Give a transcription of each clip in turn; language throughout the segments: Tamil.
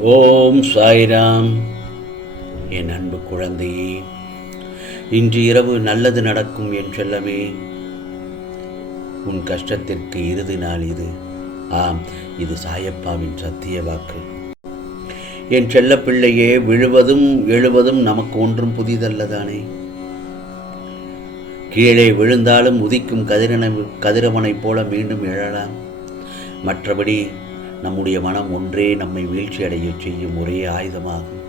ஓம் சாய்ராம். என் அன்பு குழந்தையே இன்று இரவு நல்லது நடக்கும் என் செல்லமே. உன் கஷ்டத்திற்கு இறுதி நாள் இது. ஆம் இது சாயப்பாவின் சத்திய வாக்கு. என் செல்ல பிள்ளையே விழுவதும் எழுவதும் நமக்கு ஒன்றும் புதிதல்லதானே. கீழே விழுந்தாலும் உதிக்கும் கதிரனை கதிரவனைப் போல மீண்டும் எழலாம். மற்றபடி நம்முடைய மனம் ஒன்றே நம்மை வீழ்ச்சி அடையச் செய்யும் ஒரே ஆயுதமாகும்.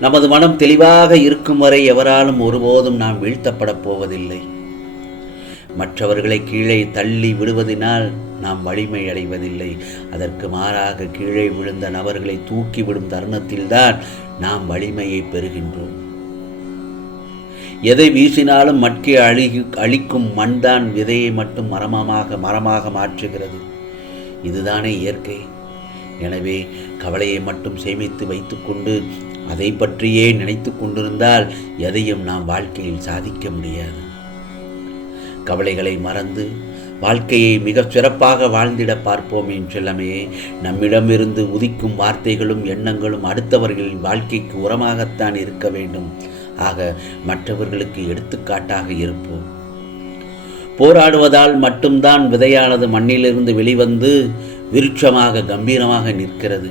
நமது மனம் தெளிவாக இருக்கும் வரை எவராலும் ஒருபோதும் நாம் வீழ்த்தப்படப் போவதில்லை. மற்றவர்களை கீழே தள்ளி விடுவதினால் நாம் வலிமை அடைவதில்லை. அதற்கு மாறாக கீழே விழுந்த நபர்களை தூக்கிவிடும் தருணத்தில்தான் நாம் வலிமையை பெறுகின்றோம். எதை வீசினாலும் மட்கி அழி அழிக்கும் மண்தான் விதையை மட்டும் மரமமாக மரமாக மாற்றுகிறது. இதுதானே இயற்கை. எனவே கவலையை மட்டும் சேமித்து வைத்துக்கொண்டு அதை பற்றியே நினைத்து கொண்டிருந்தால் எதையும் நாம் வாழ்க்கையில் சாதிக்க முடியாது. கவலைகளை மறந்து வாழ்க்கையை மிக சிறப்பாக வாழ்ந்திட பார்ப்போம் என் செல்லமே. நம்மிடமிருந்து உதிக்கும் வார்த்தைகளும் எண்ணங்களும் அடுத்தவர்களின் வாழ்க்கைக்கு உரமாகத்தான் இருக்க வேண்டும். ஆக மற்றவர்களுக்கு எடுத்துக்காட்டாக இருப்போம். போராடுவதால் மட்டும்தான் விதையானது மண்ணிலிருந்து வெளிவந்து விருட்சமாக கம்பீரமாக நிற்கிறது.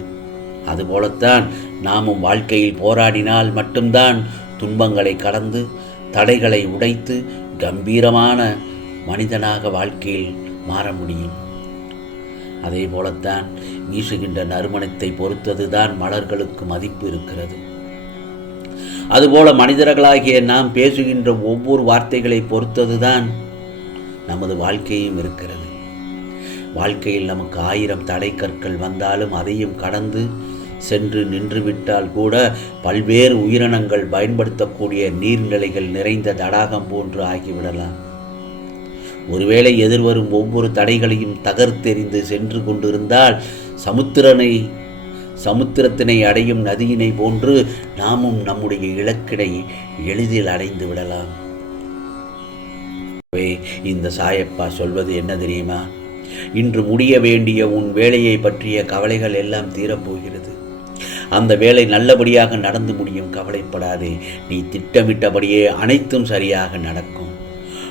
அதுபோலத்தான் நாமும் வாழ்க்கையில் போராடினால் மட்டும்தான் துன்பங்களை கடந்து தடைகளை உடைத்து கம்பீரமான மனிதனாக வாழ்க்கையில் மாற முடியும். அதே போலத்தான் வீசுகின்ற நறுமணத்தை பொறுத்ததுதான் மலர்களுக்கு மதிப்பு இருக்கிறது. அதுபோல மனிதர்களாகிய நாம் பேசுகின்ற ஒவ்வொரு வார்த்தைகளை பொறுத்ததுதான் நமது வாழ்க்கையும் இருக்கிறது. வாழ்க்கையில் நமக்கு ஆயிரம் தடை கற்கள் வந்தாலும் அதையும் கடந்து சென்று நின்றுவிட்டால் கூட பல்வேறு உயிரினங்கள் பயன்படுத்தக்கூடிய நீர்நிலைகள் நிறைந்த தடாகம் போன்று ஆகிவிடலாம். ஒருவேளை எதிர்வரும் ஒவ்வொரு தடைகளையும் தகர்த்தெறிந்து சென்று கொண்டிருந்தால் சமுத்திரனை சமுத்திரத்தினை அடையும் நதியினை போன்று நாமும் நம்முடைய இலக்கினை எளிதில் அடைந்து விடலாம். இந்த சாயப்பா சொல்வது என்ன தெரியுமா? இன்று முடிய வேண்டிய உன் வேலையை பற்றிய கவலைகள் எல்லாம் தீரப்போகிறது. அந்த வேலை நல்லபடியாக நடந்து முடியும் கவலைப்படாதே. நீ திட்டமிட்டபடியே அனைத்தும் சரியாக நடக்கும்.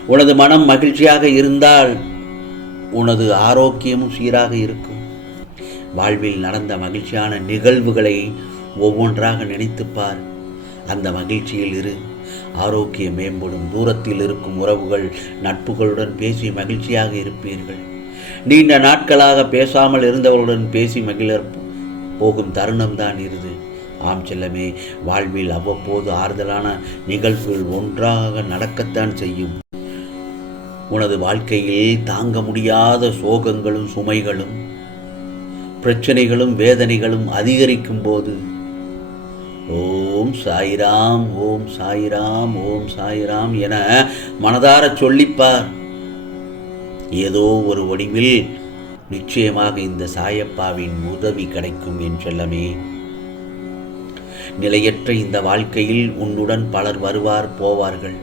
உனது மனம் மகிழ்ச்சியாக இருந்தால் உனது ஆரோக்கியமும் சீராக இருக்கும். வாழ்வில் நடந்த மகிழ்ச்சியான நிகழ்வுகளை ஒவ்வொன்றாக நினைத்துப்பார் அந்த மகிழ்ச்சியில் இரு. ஆரோக்கியம் மேம்படும் தூரத்தில் இருக்கும் உறவுகள் நட்புகளுடன் பேசி மகிழ்ச்சியாக இருப்பீர்கள். நீண்ட நாட்களாக பேசாமல் இருந்தவர்களுடன் பேசி மகிழ போகும் தருணம்தான் இருது. ஆம் செல்லமே வாழ்வில் அவ்வப்போது ஆறுதலான நிகழ்வுகள் ஒன்றாக நடக்கத்தான் செய்யும். உனது வாழ்க்கையில் தாங்க முடியாத சோகங்களும் சுமைகளும் பிரச்சனைகளும் வேதனைகளும் அதிகரிக்கும் போது ஓம் சாய்ராம் ஓம் சாய்ராம் ஓம் சாய்ராம் என மனதார சொல்லிப்பார். ஏதோ ஒரு வடிவில் நிச்சயமாக இந்த சாயப்பாவின் உதவி கிடைக்கும் என் செல்லமே. நிலையற்ற இந்த வாழ்க்கையில் உன்னுடன் பலர் வருவார் போவார்கள்.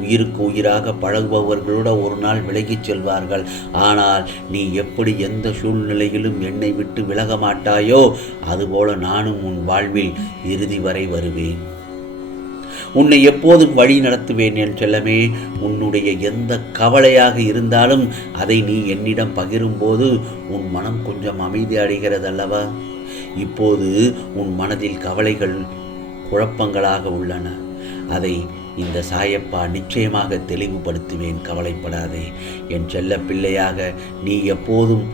உயிருக்கு உயிராக பழகுபவர்களோட ஒரு நாள் விலகிச் செல்வார்கள். ஆனால் நீ எப்படி எந்த சூழ்நிலையிலும் என்னை விட்டு விலக மாட்டாயோ அதுபோல நானும் உன் வாழ்வில் இறுதி வரை வருவேன். உன்னை எப்போதும் வழி நடத்துவேன் என் செல்லமே. உன்னுடைய எந்த கவலையாக இருந்தாலும் அதை நீ என்னிடம் பகிரும்போது உன் மனம் கொஞ்சம் அமைதி அடைகிறதல்லவா? இப்போது உன் மனதில் கவலைகள் குழப்பங்களாக உள்ளன. அதை இந்த சாயப்பா நிச்சயமாக தெளிவுபடுத்துவேன் கவலைப்படாதே. என் செல்ல பிள்ளையாக நீ எப்போதும்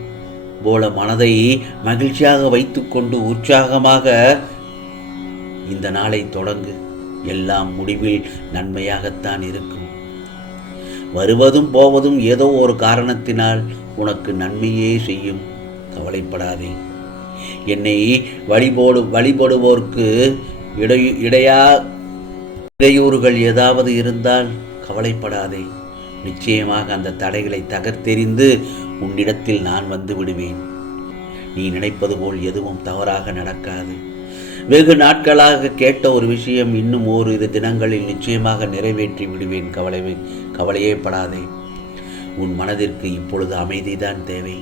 போல மனதை மகிழ்ச்சியாக வைத்துக்கொண்டு உற்சாகமாக இந்த நாளை தொடங்கு. எல்லாம் முடிவில் நன்மையாகத்தான் இருக்கும். வருவதும் போவதும் ஏதோ ஒரு காரணத்தினால் உனக்கு நன்மையே செய்யும். கவலைப்படாதே. என்னை வழிபோடு வழிபடுவோர்க்கு இடையு இடையா இடையூறுகள் ஏதாவது இருந்தால் கவலைப்படாதே. நிச்சயமாக அந்த தடைகளை தகர்த்தெறிந்து உன்னிடத்தில் நான் வந்து விடுவேன். நீ நினைப்பது போல் எதுவும் தவறாக நடக்காது. வெகு நாட்களாக கேட்ட ஒரு விஷயம் இன்னும் ஓரிரு தினங்களில் நிச்சயமாக நிறைவேற்றி விடுவேன். கவலை கவலையே படாதே. உன் மனதிற்கு இப்பொழுது அமைதிதான் தேவை.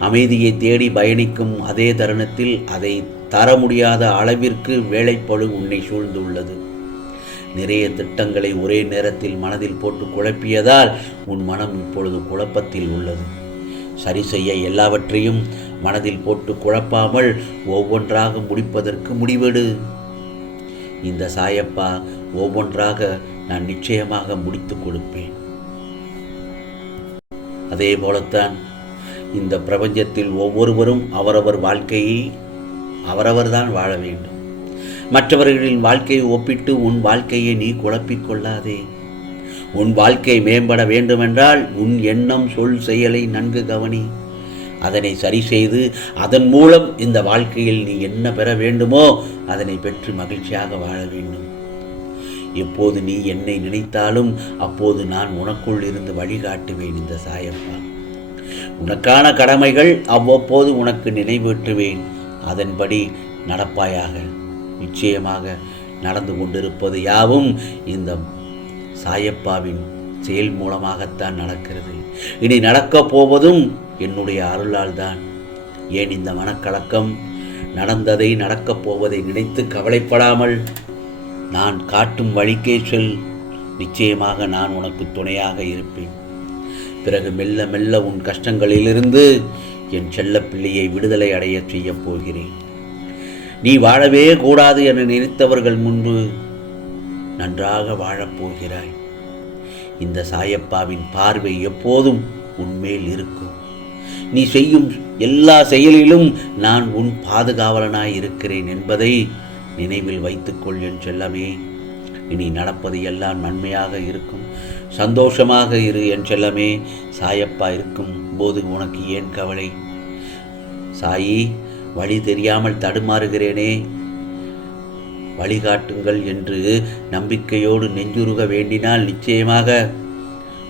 அமைதியை தேடி பயணிக்கும் அதே தருணத்தில் அதை தர முடியாத அளவிற்கு வேலைப்பழு உன்னை சூழ்ந்துள்ளது. நிறைய திட்டங்களை ஒரே நேரத்தில் மனதில் போட்டு குழப்பியதால் உன் மனம் இப்பொழுது குழப்பத்தில் உள்ளது. சரி செய்ய எல்லாவற்றையும் மனதில் போட்டு குழப்பாமல் ஒவ்வொன்றாக முடிப்பதற்கு முடிவெடு. இந்த சாயப்பா ஒவ்வொன்றாக நான் நிச்சயமாக முடித்து கொடுப்பேன். அதே போலத்தான் இந்த பிரபஞ்சத்தில் ஒவ்வொருவரும் அவரவர் வாழ்க்கையை அவரவர்தான் வாழ வேண்டும். மற்றவர்களின் வாழ்க்கையை ஒப்பிட்டு உன் வாழ்க்கையை நீ குழப்பிக்கொள்ளாதே உன் வாழ்க்கை மேம்பட வேண்டுமென்றால் உன் எண்ணம் சொல் செயலை நன்கு கவனி. அதனை சரி செய்து அதன் மூலம் இந்த வாழ்க்கையில் நீ என்ன பெற வேண்டுமோ அதனை பெற்று மகிழ்ச்சியாக வாழ வேண்டும். எப்போது நீ என்னை நினைத்தாலும் அப்போது நான் உனக்குள் இருந்து வழிகாட்டுவேன் இந்த சாயப்பா. உனக்கான கடமைகள் அவ்வப்போது உனக்கு நினைவேற்றுவேன் அதன்படி நடப்பாயாக. நிச்சயமாக நடந்து கொண்டிருப்பது யாவும் இந்த சாயப்பாவின் செயல் மூலமாகத்தான் நடக்கிறது. இனி நடக்கப் போவதும் என்னுடைய அருளால் தான் ஏன் இந்த மனக்கலக்கம்? நடந்ததை நடக்கப் போவதை நினைத்து கவலைப்படாமல் நான் காட்டும் வழிக்கே சொல். நிச்சயமாக நான் உனக்கு துணையாக இருப்பேன். பிறகு மெல்ல மெல்ல உன் கஷ்டங்களிலிருந்து என் செல்ல பிள்ளையை விடுதலை அடையச் செய்யப் போகிறேன். நீ வாழவே கூடாது என நினைத்தவர்கள் முன்பு நன்றாக வாழப் போகிறாய். இந்த சாயப்பாவின் பார்வை எப்போதும் உன்மேல் இருக்கும். நீ செய்யும் எல்லா செயலிலும் நான் உன் பாதுகாவலனாய் இருக்கிறேன் என்பதை நினைவில் வைத்துக்கொள் என் செல்லமே. இனி நடப்பது எல்லாம் நன்மையாக இருக்கும். சந்தோஷமாக இரு என் செல்லமே. சாயப்பா இருக்கும் போது உனக்கு ஏன் கவலை? சாயி வழி தெரியாமல் தடுமாறுகிறேனே. வழிகாட்டுங்கள் என்று நம்பிக்கையோடு நெஞ்சுருக வேண்டினால் நிச்சயமாக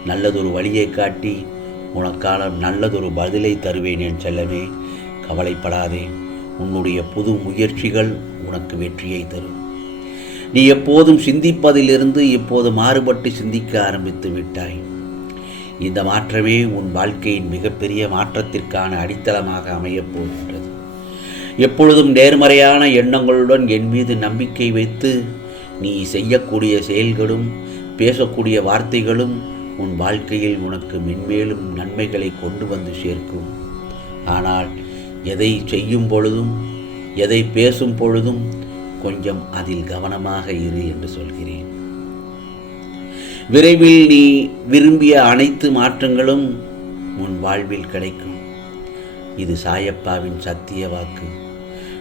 நல்லதொரு வழியை காட்டி உனக்கான நல்லதொரு பதிலை தருவேன் என் செல்லமே. கவலைப்படாதே உன்னுடைய புது முயற்சிகள் உனக்கு வெற்றியை தரும். நீ எப்போதும் சிந்திப்பதிலிருந்து இப்போது மாறுபட்டு சிந்திக்க ஆரம்பித்து விட்டாய். இந்த மாற்றமே உன் வாழ்க்கையின் மிகப்பெரிய மாற்றத்திற்கான அடித்தளமாக அமையப் போகின்றது. எப்பொழுதும் நேர்மறையான எண்ணங்களுடன் என் மீது நம்பிக்கை வைத்து நீ செய்யக்கூடிய செயல்களும் பேசக்கூடிய வார்த்தைகளும் உன் வாழ்க்கையில் உனக்கு மென்மேலும் நன்மைகளை கொண்டு வந்து சேர்க்கும். ஆனால் எதை செய்யும் பொழுதும் எதை பேசும் பொழுதும் கொஞ்சம் அதில் கவனமாக இரு என்று சொல்கிறேன். விரைவில் நீ விரும்பிய அனைத்து மாற்றங்களும் உன் வாழ்வில் கிடைக்கும். இது சாயப்பாவின் சத்திய வாக்கு.